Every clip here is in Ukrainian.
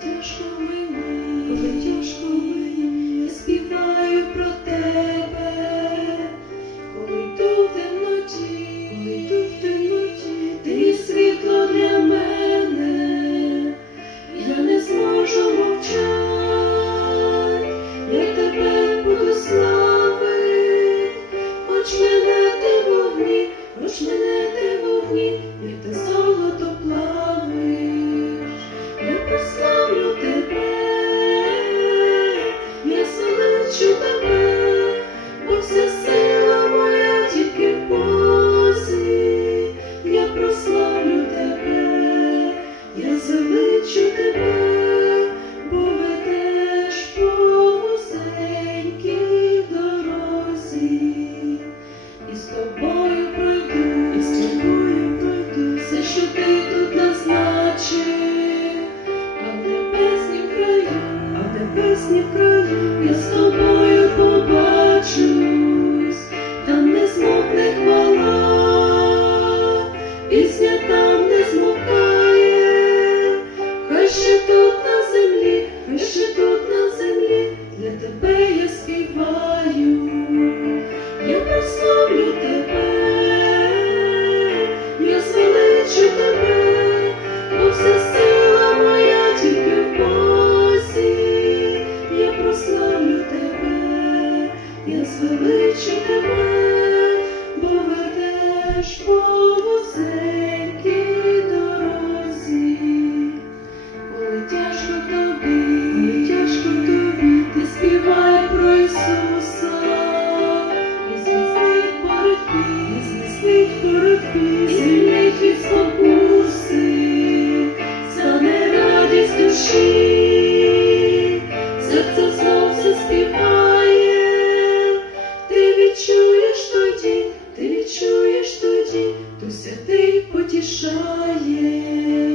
Тяжко мені, коли тяжко мені. я з тобою побачусь, там не змокне хвала, пісня там не змокає, хай ще тут на землі, хай ще тут на землі, для тебе. 双眼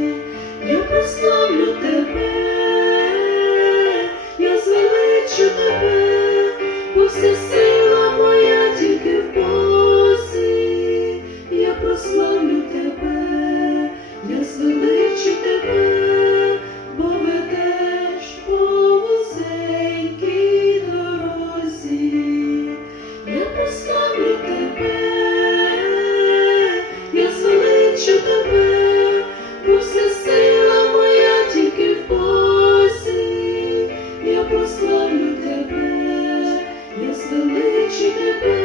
the bitch in the bed.